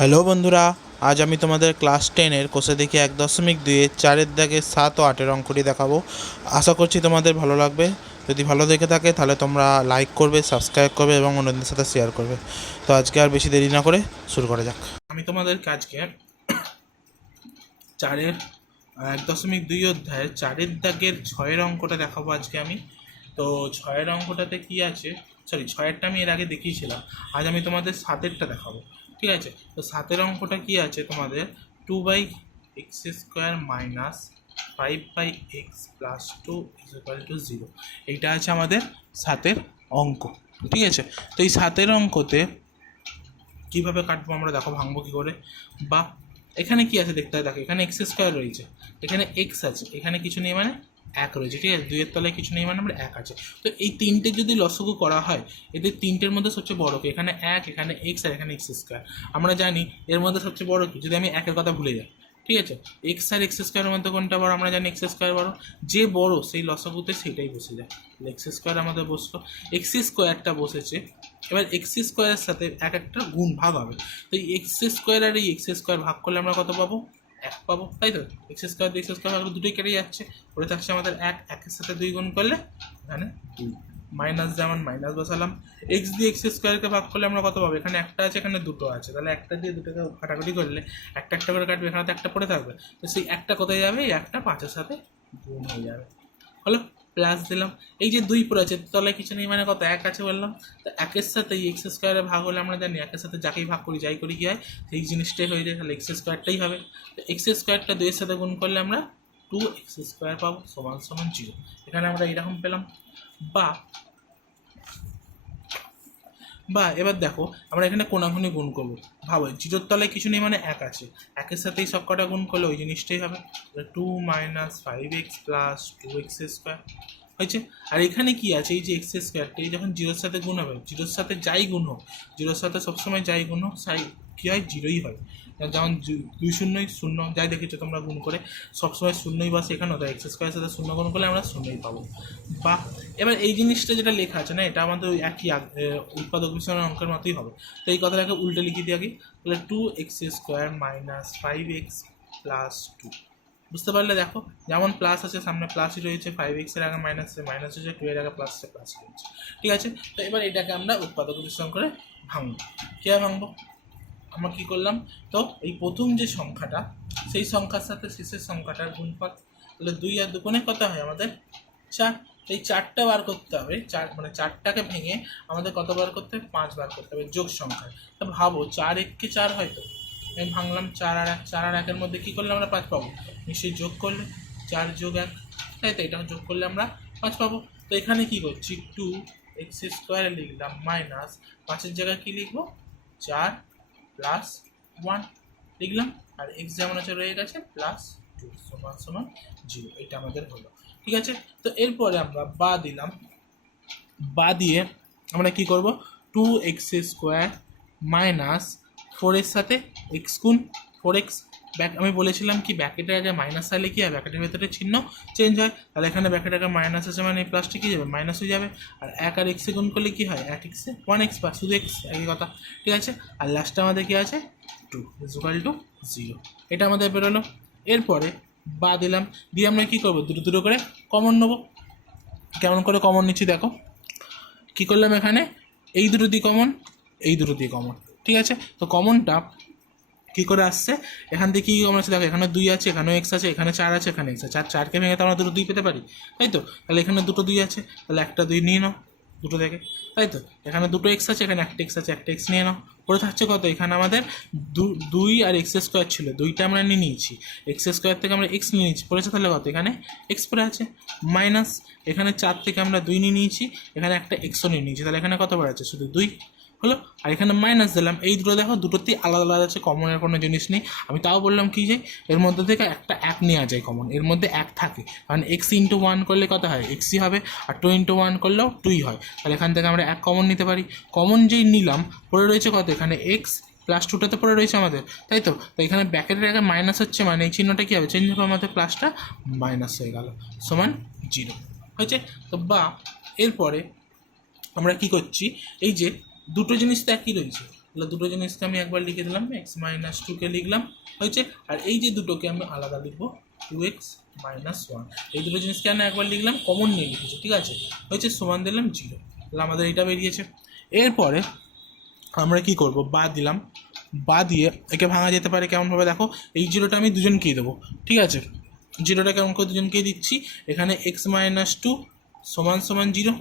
Hello বন্ধুরা, আজ আমি তোমাদের ক্লাস টেনের কোষে দেখি এক দশমিক দুইয়ে চারের দাগে সাত ও আটের অঙ্কটি দেখাবো। আশা করছি তোমাদের ভালো লাগবে। যদি ভালো দেখে থাকে তাহলে তোমরা লাইক করবে, সাবস্ক্রাইব করবে এবং অন্যদের সাথে শেয়ার করবে। তো আজকে আর বেশি দেরি না করে শুরু করা যাক। আমি তোমাদেরকে আজকে চারের, এক দশমিক দুই অধ্যায়ের চারের দাগের ছয়ের অঙ্কটা দেখাবো আজকে আমি। তো ছয়ের অঙ্কটাতে কি আছে? সরি ছয়েরটা আমি এর আগে দেখিয়েছিলাম। আজ আমি তোমাদের সাতেরটা দেখাবো। ঠিক আছে? তো সাতের অঙ্কটা কি আছে তোমাদের? Two by x square minus five by x plus two is equal to zero এইটা আছে আমাদের সাতের অঙ্ক, ঠিক আছে? তো এই সাতের অঙ্কতে কীভাবে কাটবো আমরা? দেখো, ভাঙবো কী করে? বা এখানে কি আছে দেখতে? হয় দেখো, এখানে এক্স স্কোয়ার রয়েছে, এখানে এক্স আছে, এখানে কিছু নেই মানে এক রয়েছে, ঠিক আছে? দুইয়ের তলায় কিছু নেই মানে এক আছে। তো এই তিনটে যদি লসগু করা হয়, এদের তিনটের মধ্যে সবচেয়ে বড় কি? এখানে এক, এখানে এক্স আর এখানে এক্স স্কোয়ার আমরা জানি এর মধ্যে সবচেয়ে বড় কি? যদি আমি একের কথা ভুলে যাই, ঠিক আছে? এক্স আর এক্স স্কোয়ারের মধ্যে কোনটা বড়? আমরা জানি এক্স স্কোয়ার বড়। যে বড়, সেই লসগুতে সেটাই বসে যায়। এক্স স্কোয়ার আমাদের বসল। এক্স স্কোয়ারটা বসেছে। এবার এক্স স্কোয়ারের সাথে এক একটা গুণ ভাগ হবে। তো এই এক্স স্কোয়ার আর এই এক্স স্কোয়ার ভাগ করলে আমরা কত পাবো? এক পাবো তাই তো? এক্স স্কোয়ার এক্স স্কোয়ার দুটোই কেটে যাচ্ছে। পরে থাকছে আমাদের এক একের সাথে দুই গুণ করলে এখানে দুই মাইনাস যেমন মাইনাস বসালাম এক্স দিয়ে এক্স স্কোয়ারকে ভাগ করলে আমরা কত পাবো? এখানে একটা আছে এখানে দুটো আছে। তাহলে একটা দিয়ে দুটোকে কাটাকাটি করলে একটা একটা করে কাটবে এখানে তো একটা পড়ে থাকবে। তো সেই একটা কোথায় যাবে? একটা পাঁচের সাথে গুণ হয়ে যাবে। হলো? প্লাস দিলাম। এই যে দুই পড়ে আছে, তলায় কিছু নেই মানে কত? এক আছে বললাম। তো একের সাথে এই এক্স স্কোয়ারে ভাগ হলে আমরা জানি একের সাথে যাকেই ভাগ করি, যাই করি, কী হয়? সেই জিনিসটাই হয়ে যায়, তাহলে এক্স স্কোয়ারটাই হবে। তো এক্স স্কোয়ারটা দুইয়ের সাথে গুণ করলে আমরা টু এক্স স্কোয়ার পাবো, সমান সমান জিরো এখানে আমরা এরকম পেলাম। বা বা এবার দেখো, আমরা এখানে কোনাঘুনি গুণ করব। ভাবো জিরোর তলায় কিছু নেই মানে এক আছে। একের সাথেই সব কটা গুণ করলে ওই জিনিসটাই হবে। Two minus five x plus two x square হয়েছে? আর এখানে কি আছে? এই যে এক্স স্কোয়ারটা এই যখন জিরোর সাথে গুণ হবে, জিরোর সাথে যাই গুণ হোক, জিরোর সাথে সবসময় যাই গুণ হোক, সাই কী হয়? জিরোই হয়। যেমন দুই শূন্যই শূন্য, যাই দেখেছ তোমরা গুণ করে, সবসময় শূন্যই বাসে এখানে তো এক্স স্কোয়ারের সাথে শূন্য গুণ করলে আমরা শূন্যই পাবো। বা এবার এই জিনিসটা যেটা লেখা আছে না, এটা আমাদের ওই একই উৎপাদক বিষয়ের অঙ্কের মতোই হবে। তো এই কথাটাকে উল্টে লিখে দিই আগে। তাহলে two x square minus five x plus two বুঝতে পারলে দেখো, যেমন প্লাস আছে, সামনে প্লাসই রয়েছে ফাইভ এক্সের আগে মাইনাস মাইনাস হয়েছে টু এর আগে প্লাস আছে প্লাস রয়েছে ঠিক আছে? তো এবার এটাকে আমরা উৎপাদক বিশ্লেষণ করে ভাঙবো। কীভাবে ভাঙবো? আমরা কী করলাম? তো এই প্রথম যে সংখ্যাটা, সেই সংখ্যার সাথে শেষের সংখ্যাটার গুণপাত তাহলে দুই আর দুগুণে কত হয় আমাদের? চার। এই চারটা বার করতে হবে, চার মানে চারটাকে ভেঙে আমাদের কত বার করতে হবে পাঁচ বার করতে হবে যোগ সংখ্যা তা ভাবো, চার এককে চার হয়তো আমি ভাঙলাম চার আর এক, চার আর একের মধ্যে কী করলে আমরা পাঁচ পাবো? নিশ্চয়ই যোগ করলে, চার যোগ এক। তাই তো এটা যোগ করলে আমরা পাঁচ পাবো। তো এখানে কী করছি? টু এক্স স্কোয়ারে লিখলাম মাইনাস পাঁচের জায়গায় কী লিখব? চার প্লাস ওয়ান লিখলাম। আর এক্স যেমন আছে রয়ে গেছে প্লাস টু সমান সমান জিরো এটা আমাদের হলো। ঠিক আছে? তো এরপরে আমরা বা দিলাম। বা দিয়ে আমরা কি করব? টু এক্স স্কোয়ার মাইনাস ফোরের সাথে এক্স গুণ ফোর এক্স ব্যাক আমি বলেছিলাম কি ব্যাকেটের আগে মাইনাস আসলে কি হয়? ব্যাকেটের ভেতরে চিহ্ন চেঞ্জ হয়। তাহলে এখানে ব্যাকেটের আগে মাইনাস আছে মানে প্লাসটা কী যাবে? মাইনাস হয়ে যাবে। আর এক আর এক্সে গুণ করলে কী হয়? এক এক্সে ওয়ান এক্স বা শুধু এক্স একই কথা। ঠিক আছে? আর লাস্টে আমাদের কী আছে? টু ইজুকাল টু জিরো এটা আমাদের বেরোলো এরপরে বা দিলাম। দিয়ে আমরা কী করব? দুটো দুটো করে কমন নেব। কেমন করে কমন নিচ্ছি দেখো। কী করলাম এখানে? এই দুটো দিয়ে কমন এই দুটো দিয়ে কমন ঠিক আছে? তো কমনটা কী করে আসছে? এখান থেকে কী কমন আছে? দেখো, এখানে দুই আছে, এখানেও এক্স আছে, এখানে চার আছে, এখানে এক্স আছে। চার চারকে ভেঙে তো আমরা দুটো দুই পেতে পারি, তাই তো? তাহলে এখানে দুটো দুই আছে, তাহলে একটা দুই নিয়ে নাও, দুটো থেকে, তাই তো? এখানে দুটো এক্স আছে, এখানে একটা এক্স আছে, একটা এক্স নিয়ে নাও। পরে থাকছে কত? এখানে আমাদের দুই আর এক্স স্কোয়ার ছিল, দুইটা আমরা নিয়ে নিয়েছি। এক্স স্কোয়ার থেকে আমরা এক্স নিয়ে নিয়েছি, পড়েছে তাহলে কত? এখানে এক্স পড়ে আছে মাইনাস এখানে চার থেকে আমরা দুই নিয়ে নিয়েছি, এখানে একটা এক্সও নিয়ে নিয়েছি। তাহলে এখানে কত আছে শুধু দুই। হলো, আর এখানে মাইনাস দিলাম। এই দুটো দেখো, দুটোতেই আলাদা আলাদা আছে কমনের কোনো জিনিস নেই। আমি তাও বললাম কি যে, এর মধ্যে থেকে একটা এক নেওয়া যায় কমন এর মধ্যে এক থাকে। কারণ এক্স ইন্টু ওয়ান করলে কত হয়? এক্সই হবে। আর টু ইন্টু ওয়ান করলেও টুই হয়। তাহলে এখান থেকে আমরা এক কমন নিতে পারি। কমন যেই নিলাম, পড়ে রয়েছে কত? এখানে এক্স প্লাস টুটাতে পড়ে রয়েছে আমাদের। তাই তো? তো এখানে ব্যাকেটের আগে মাইনাস হচ্ছে মানে এই চিহ্নটা কী হবে? চেঞ্জ হবে আমাদের প্লাসটা মাইনাস হয়ে গেল। সমান জিরো হয়েছে? তো বা, এরপরে আমরা কি করছি? এই যে দুটো জিনিস তো একই রয়েছে। তাহলে দুটো জিনিসকে আমি একবার লিখে দিলাম এক্স মাইনাস টুকে লিখলাম, হয়েছে? আর এই যে দুটোকে আমি আলাদা লিখব টু এক্স মাইনাস ওয়ান এই দুটো জিনিসকে আমি একবার লিখলাম কমন নিয়ে লিখেছি, ঠিক আছে? হয়েছে, সমান দিলাম জিরো তাহলে আমাদের এটা বেরিয়েছে। এরপরে আমরা কি করব? বা দিলাম। বা দিয়ে একে ভাঙা যেতে পারে কেমনভাবে? দেখো, এই জিরোটা আমি দুজনকেই দেবো, ঠিক আছে? জিরোটা কেমন করে দুজনকেই দিচ্ছি। এখানে এক্স মাইনাস টু সমান সমান জিরো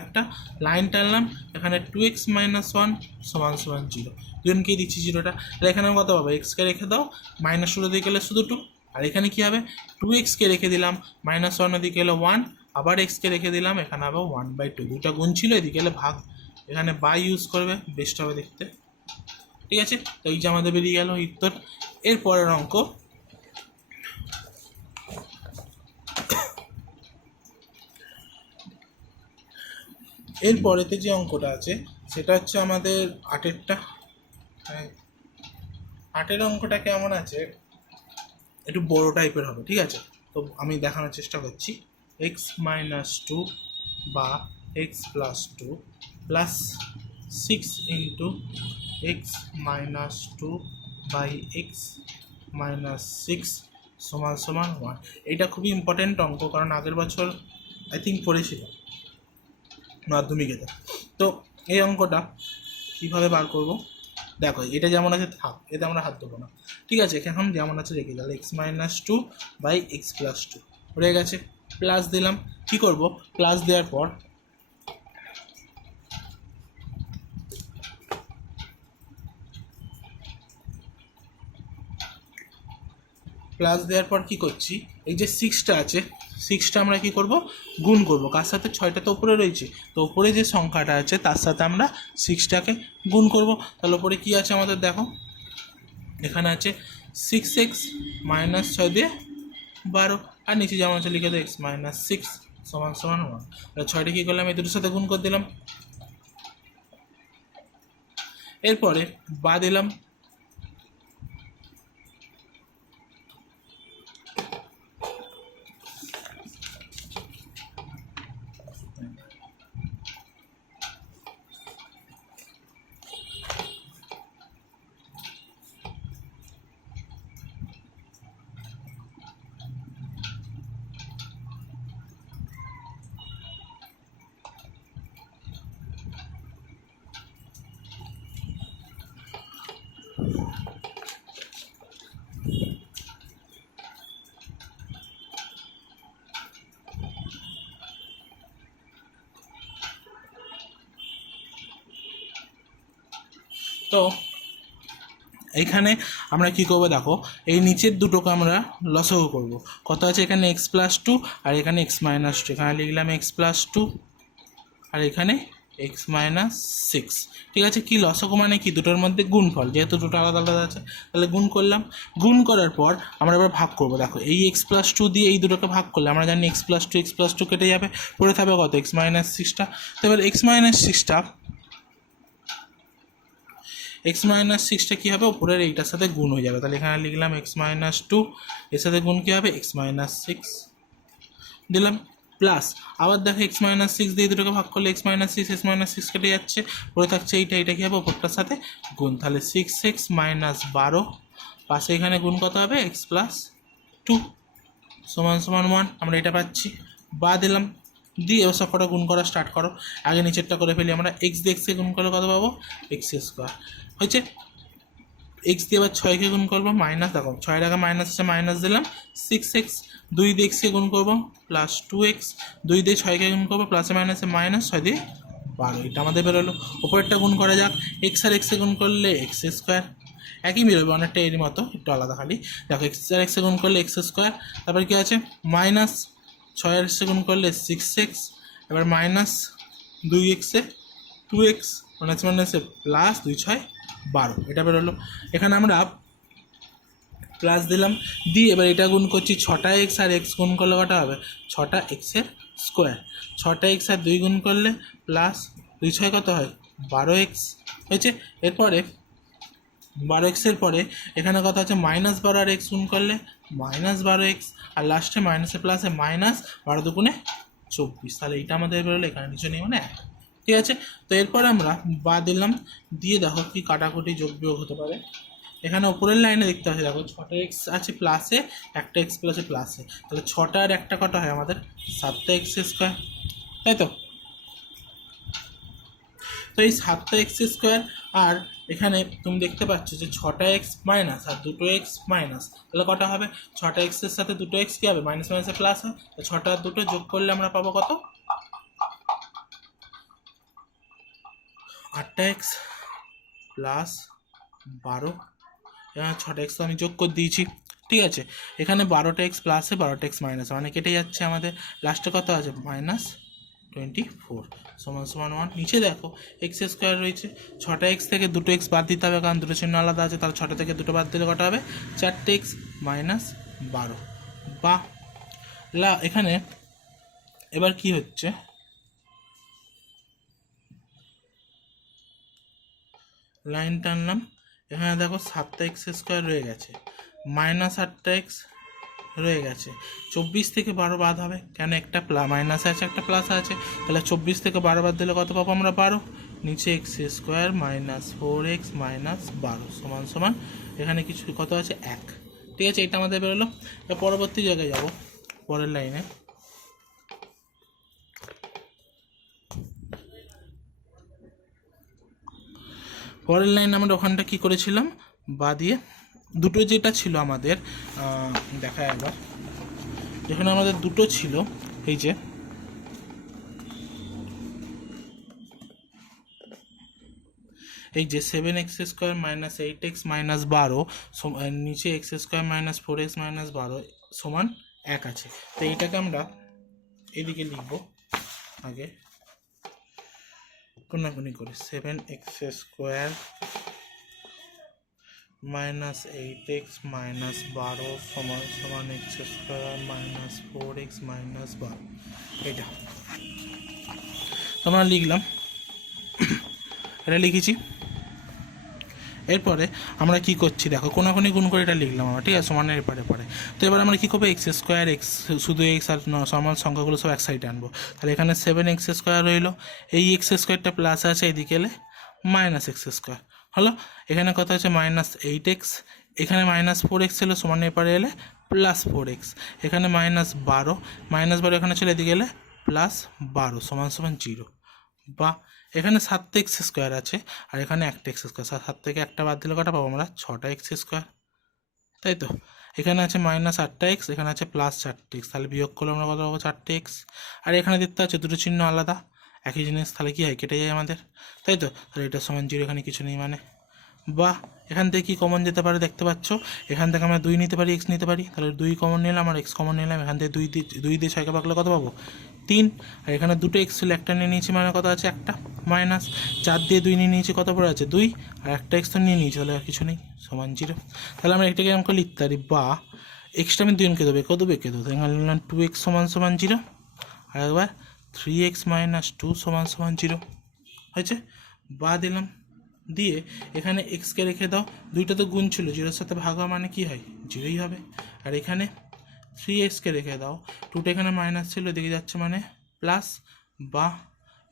একটা লাইন টানলাম, এখানে টু এক্স মাইনাস ওয়ান সমান সমান জিরো দুজনকেই দিচ্ছি জিরোটা তাহলে এখানে কত পাবো? এক্সকে রেখে দাও মাইনাস টুটা দিকে গেলে শুধু টু আর এখানে কী হবে? টু এক্সকে রেখে দিলাম মাইনাস ওয়ান দিকে গেলে ওয়ান আবার এক্সকে রেখে দিলাম, এখানে আবার ওয়ান বাই টু দুটা গুণ ছিল, এদিকে গেলে ভাগ। এখানে বাই ইউজ করবে বেস্ট হবে দেখতে। ঠিক আছে? তো এই যে আমাদের বেরিয়ে গেল উত্তর। এরপরের অঙ্ক এর পরেতে যে অঙ্কটা আছে সেটা হচ্ছে আমাদের আটেরটা। হ্যাঁ, আটের অঙ্কটা কেমন আছে? একটু বড় টাইপের হবে ঠিক আছে? তো আমি দেখানোর চেষ্টা করছি। এক্স মাইনাস টু বা x plus two plus six into x minus two by x minus six সমান সমান ওয়ান এটা খুবই ইম্পর্টেন্ট অঙ্ক কারণ আগের বছর আই থিঙ্ক পড়েছিল মাধ্যমিকেতে তো এই অঙ্কটা কীভাবে বার করব? দেখো, এটা যেমন আছে, থাক, এতে আমরা হাত দেবো না। ঠিক আছে, এখন যেমন আছে, রেখে তাহলে x minus two by x plus two রয়ে গেছে। প্লাস দিলাম। কী করব? প্লাস দেওয়ার পর প্লাস দেওয়ার পর কি করছি? এই যে সিক্সটা আছে সিক্সটা আমরা কি করব? গুণ করব। কার সাথে? ছয়টা তো উপরে রয়েছে। তো উপরে যে সংখ্যাটা আছে, তার সাথে আমরা সিক্সটাকে গুণ করব। তাহলে উপরে কি আছে আমাদের? দেখো। এখানে আছে সিক্স এক্স মাইনাস ছয় দিয়ে বারো। আর নিচে যেমন আছে, লিখে দেয় এক্স মাইনাস সিক্স সমান সমান ওয়ান তাহলে ছয়টা কী করলাম? এই দুটোর সাথে গুণ করে দিলাম। এরপরে বা দিলাম। তো এইখানে আমরা কি করব দেখো, এই নিচের দুটোকে আমরা লসগু করব। কত আছে এখানে এক্স প্লাস টু আর এখানে এক্স মাইনাস টু এখানে লিখলাম এক্স প্লাস টু আর এখানে এক্স মাইনাস সিক্স ঠিক আছে? কি লসক মানে কি? দুটোর মধ্যে গুণফল। যেহেতু দুটো আলাদা আলাদা আছে, তাহলে গুণ করলাম। গুণ করার পর আমরা এবার ভাগ করব। দেখো, এই এক্স প্লাস টু দিয়ে এই দুটোকে ভাগ করলে আমরা জানি x plus two x plus two কেটে যাবে। পড়ে থাকবে কত? এক্স মাইনাস সিক্সটা তো এবার এক্স মাইনাস সিক্সটা এক্স মাইনাস সিক্সটা কী হবে? উপরের এইটার সাথে গুণ হয়ে যাবে। তাহলে এখানে লিখলাম এক্স মাইনাস টু এর সাথে গুণ কী হবে? এক্স মাইনাস সিক্স দিলাম। প্লাস আবার দেখো এক্স মাইনাস সিক্স দিয়ে দুটোকে ভাগ করলে x minus six x minus six কেটে যাচ্ছে। পড়ে থাকছে এইটা এইটা কী হবে? উপরটার সাথে গুণ। তাহলে সিক্স এক্স মাইনাস বারো পাশে এখানে গুণ কত হবে? এক্স প্লাস টু সমান সমান ওয়ান আমরা এটা পাচ্ছি। বা দিলাম। দিয়ে এবার সবকটা গুণ করা স্টার্ট করো। আগে নিচেরটা করে ফেলি আমরা। এক্স দিয়ে এক্সকে গুণ করলে কত পাবো? এক্স স্কোয়ার হয়েছে এক্স দিয়ে এবার ছয়কে গুণ করব মাইনাস দেখো, ছয় টাকা মাইনাস আছে মাইনাস দিলাম সিক্স এক্স দুই দিয়ে এক্সকে গুণ করব প্লাস টু এক্স দুই দিয়ে ছয়কে গুণ করব প্লাসে মাইনাসে মাইনাস ছয় দিয়ে বারো, এটা আমাদের বেরোলো ওপরেরটা গুণ করা যাক এক্স আর এক্সে গুণ করলে এক্স স্কোয়ার একই বেরোবে অনেকটা এরই মতো, একটু আলাদা খালি। দেখো এক্স আর এক্সে গুণ করলে এক্স স্কোয়ার তারপর কী আছে? মাইনাস ছয় আর এক্সে গুণ করলে সিক্স এক্স এবার মাইনাস দুই এক্সে টু এক্স মাইনাস মাইনাসে প্লাস দুই ছয় বারো। এটা বেরোলো এখানে আমরা প্লাস দিলাম। দিয়ে এবার এটা গুণ করছি ছটা এক্স আর এক্স গুণ করলে কটা হবে? ছটা এক্সের স্কোয়ার ছটা এক্স আর দুই গুণ করলে প্লাস দুই ছয় কত হয়? বারো এক্স হয়েছে? এরপরে বারো এক্সের পরে এখানে কথা হচ্ছে মাইনাস বারো আর এক্স গুণ করলে মাইনাস বারো এক্স আর লাস্টে মাইনাসে প্লাসে মাইনাস বারো দুগুণে চব্বিশ। তাহলে এইটা আমাদের বেরোলো এখানে নিচে নেই মানে এক। ঠিক আছে? তো এরপর আমরা বা দিলাম, দিয়ে দেখো কি কাটাকুটি যোগ বিয়োগ হতে পারে। এখানে ওপরের লাইনে দেখতে পাচ্ছি, দেখো ছটা এক্স আছে প্লাসে একটা এক্স প্লাসে প্লাসে তাহলে ছটা আর একটা কটা হয় আমাদের? সাতটা এক্স স্কোয়ার তাই তো? তো এই সাতটা এক্স স্কোয়ার আর এখানে তুমি দেখতে পাচ্ছ যে ছটা এক্স মাইনাস আর দুটো এক্স মাইনাস তাহলে কটা হবে? ছটা এক্সের সাথে দুটো এক্স কী হবে? মাইনাস মাইনাসে প্লাস হয়। তো ছটা আর দুটো যোগ করলে আমরা পাবো কত? আটটা এক্স প্লাস বারো এখানে ছটা এক্স তো আমি যোগ করে দিয়েছি। ঠিক আছে, এখানে বারোটা এক্স প্লাসে বারোটা এক্স মাইনাস মানে কেটে যাচ্ছে আমাদের। লাস্টে কত আছে? মাইনাস টোয়েন্টি ফোর সমান সমান ওয়ান নিচে দেখো এক্স স্কোয়ার রয়েছে। ছটা এক্স থেকে দুটো এক্স বাদ দিতে হবে, কারণ দুটো চিহ্ন আলাদা আছে, তাহলে ছটা থেকে দুটো বাদ দিলে কটা হবে? চারটে এক্স মাইনাস বারো। বা লা, এখানে এবার কি হচ্ছে? লাইন টানলাম এখানে দেখো সাতটা এক্স স্কোয়ার রয়ে গেছে। মাইনাস আটটা এক্স রয়ে গেছে। চব্বিশ থেকে বারো বাদ হবে। কেন? একটা প্লা, মাইনাস আছে, একটা প্লাস আছে। তাহলে চব্বিশ থেকে বারো বাদ দিলে কত পাবো আমরা? বারো। নিচে x square minus four x minus বারো সমান সমান। এখানে কিছু কত আছে? এক। ঠিক আছে, এটা আমাদের বেরোলো। পরবর্তী জায়গায় যাব, পরের লাইনে। পরের লাইন আমরা ওখানটা কি করেছিলাম? বা দিয়ে দুটো যেটা ছিল আমাদের দেখা একবার যেখানে আমাদের দুটো ছিল, এই যে। এই যে seven x square minus eight x minus বারো নিচে x square minus four x minus বারো সমান এক আছে। তো এইটাকে আমরা এদিকে লিখব, আগে। কোনাকুনি করি। Seven x square minus eight x minus বারো সমান সমান x square minus four x minus বারো। এটা আমরা লিখলাম। এটা লিখেছি। এরপরে আমরা কি করছি? দেখো, কোনাকুনি গুণ করে এটা লিখলাম আমরা, ঠিক আছে? সমানের এরপরে পরে তো এবার আমরা কী করব? এক্স স্কোয়ার এক্স শুধু এক্স আর সমান সংখ্যাগুলো সব এক সাইডে আনব। তাহলে এখানে সেভেন এক্স স্কোয়ার রইল। এই এক্স স্কোয়ারটা প্লাস আছে এদিকে এলে মাইনাস এক্স স্কোয়ার হলো? এখানে কত হচ্ছে মাইনাস এইট এক্স এখানে মাইনাস ফোর এক্স ছিল সমানের এপারে এলে প্লাস ফোর এক্স এখানে মাইনাস বারো। মাইনাস বারো এখানে ছিল এদিকে এলে প্লাস বারো, সমান সমান জিরো বা এখানে সাতটা এক্স স্কোয়ার আছে, আর এখানে একটা এক্স স্কোয়ার। সাত থেকে একটা বাদ দিলে কটা পাবো আমরা? ছটা এক্স স্কোয়ার। তাই তো? এখানে আছে মাইনাস আটটা এক্স, এখানে আছে প্লাস চারটে এক্স। তাহলে বিয়োগ করলে আমরা কত পাবো? চারটে এক্স। আর এখানে দেখতে আছে দুটো চিহ্ন আলাদা। একই জিনিস, তাহলে কী হয়? কেটে যায় আমাদের। তাই তো? তাহলে এটার সমান জিরো, এখানে কিছু নেই মানে। বা এখান থেকে কি কমন যেতে পারে দেখতে পাচ্ছ? এখান থেকে আমরা দুই নিতে পারি এক্স নিতে পারি, তাহলে দুই কমন নিলাম আর এক্স কমন নিলাম, এখান থেকে দুই দিয়ে দুই দিয়ে ছয়কে পাকলে কত পাবো? তিন। আর এখানে দুটো এক্স ছিল একটা নিয়ে নিয়েছি মানে কত আছে? একটা মাইনাস চার দিয়ে দুই নিয়ে নিয়েছি কত পড়ে আছে? দুই। আর একটা এক্স তো নিয়ে নিয়েছি, তাহলে আর কিছু নেই, সমান জিরো। তাহলে আমরা একটাকে আমাকে লিখতে পারি বা এক্সটা আমি দুই কে দেবো একে দেবো একে দেবো। এখানে লিখলাম টু এক্স সমান সমান জিরো। আর একবার থ্রি এক্স মাইনাস টু সমান সমান জিরো। হয়েছে? বা দিলাম। দিয়ে এখানে এক্সকে রেখে দাও। দুইটা তো গুণ ছিল, জিরোর সাথে ভাগ হওয়া মানে কী হয়? জিরোই হবে। আর এখানে থ্রি এক্সকে রেখে দাও। টুটা এখানে মাইনাস ছিল দেখে যাচ্ছে মানে প্লাস বা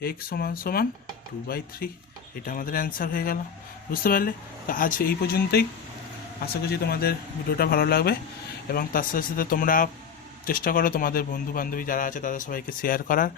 এক্স সমান সমান টু বাই থ্রি এটা আমাদের অ্যান্সার হয়ে গেল। বুঝতে পারলে? তো আজ এই পর্যন্তই। আশা করছি তোমাদের ভিডিওটা ভালো লাগবে এবং তার সাথে সাথে তোমরা চেষ্টা করো তোমাদের বন্ধু বান্ধবী যারা আছে তাদের সবাইকে শেয়ার করার।